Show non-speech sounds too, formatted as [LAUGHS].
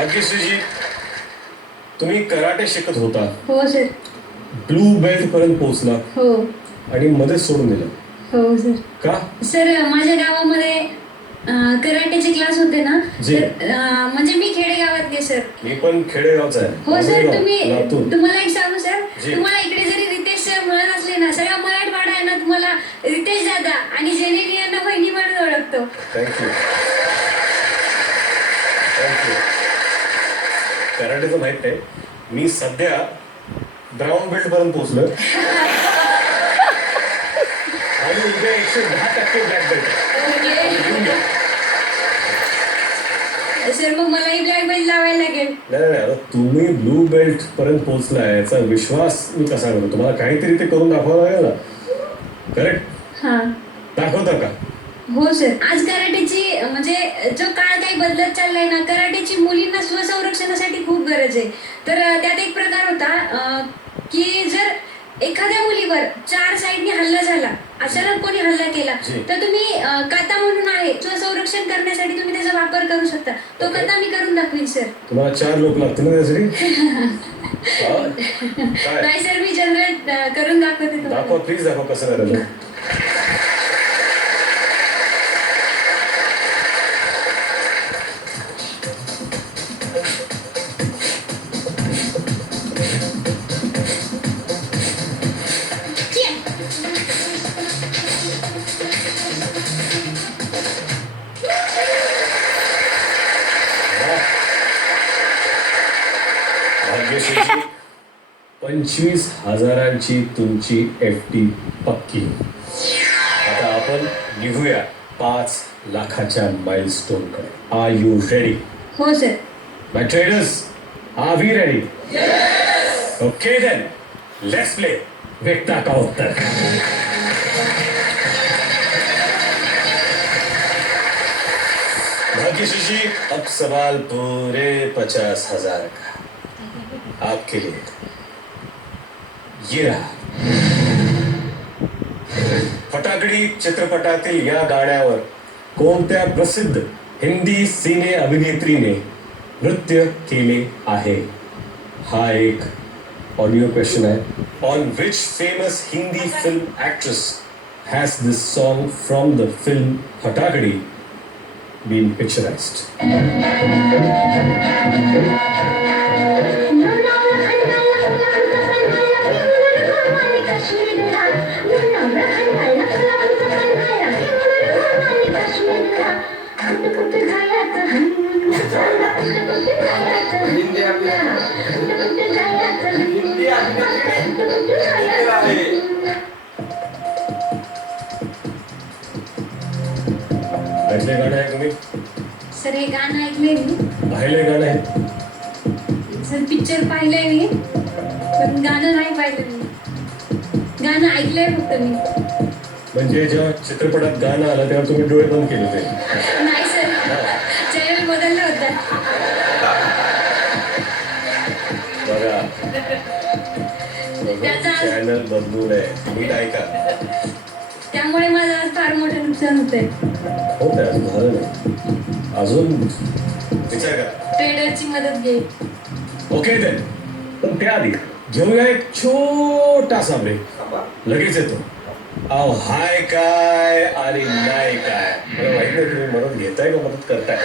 भाग्यश्रीजी तुम्ही कराटे शिकत होता. हो सर. ब्लू बेल्ट पर्यंत पोहोचला. हो. आणि मध्येच सोडून दिलं. हो सर. का? सर माझ्या गावामध्ये अं, कराटेचे क्लास होते ना? जी. तर, अं, म्हणजे मी खेडेगावातले सर. मी पण खेडेगावचा आहे. हो सर मालेगाव, तुम्ही लातूर. तुम्हाला एक सांगू सर. जी. तुम्हाला इकडे जरी रितेश सर म्हणत असले ना सगळा मराठवाडा आहे ना तुम्हाला रितेश दादा आणि जेनेली यांना बहिणी म्हणून ओळखतो. थँक्यू. थँक्यू. कराटेचं माहीत नाही. मी सध्या ब्राऊन बेल्ट पर्यंत पोहोचलो आणि उद्या एकशे दहा टक्के ब्लॅक बेल्ट सर मग मलाही ब्लॅक बेल्ट लावायला लागेल. नाही नाही आता तुम्ही ब्लू बेल्ट पर्यंत पोहोचलाय याचा विश्वास मी कसा करू तुम्हाला काहीतरी ते करून दाखवावं लागेल ना? करेक्ट हा. दाखवता का? हो सर. आज कराटेची म्हणजे जो काळ काही बदलत चाललाय ना कराटेची मुलींना स्वसंरक्षणासाठी खूप गरज आहे. तर त्यात एक प्रकार होता की जर एखाद्या मुलीवर चार साईडने हल्ला झाला अचानक कोणी हल्ला केला. तर तुम्ही कथा म्हणून आहे स्वसंरक्षण करण्यासाठी तुम्ही त्याचा वापर करू शकता. तो. कथा मी करून दाखवीन सर. तुम्हाला चार लोक लागतील ना त्यासाठी? [LAUGHS] नाही सर मी जनरल करून दाखवते दाखवा प्लीज दाखवा कसं करायचं. भाग्यश्रीजी पंचवीस हजारांची तुमची एफ डी पक्की. आता आपण निघूया पाच लाखाच्या माइलस्टोनकडे. आर यू रेडी हो sir my traders are we ready okay then let's play वेक्ता का उत्तर? भाग्यश्री जी अब सवाल पूरे पचास हजार का. आपके लिए ये रहा। फटाकडी चित्रपटातील या गाण्यावर कोणत्या प्रसिद्ध हिंदी सिने अभिनेत्रीने नृत्य केले आहे? हा एक ऑडिओ क्वेश्चन आहे. On which famous Hindi film actress has this song from the film Phatakdi been picturised ऐकले गाणं आहे तुम्ही सर हे गाणं ऐकलंय मी. पाहिले गाणं आहे. सर पिक्चर पाहिलंय मी पण गाणं नाही पाहिलं मी. गाणं ऐकलंय फक्त मी. म्हणजे जेव्हा चित्रपटात गाणं आलं तेव्हा तुम्ही डोळे बंद केले होते. नाही सर. चॅनल बदलला होता बघा. चॅनल बदलू नये नीट ऐका त्यामुळे माझं आज फार मोठं नुकसान होतंय. हो काय अजून झालं नाही. अजून विचार करा. ट्रेडरची मदत घे. ओके देन पण त्याआधी घेऊया एक छोटासा ब्रेक लगेच येतो. अहो हाय काय आणि नाही काय. मला माहीत नाही तुम्ही मदत घेताय का? मदत करताय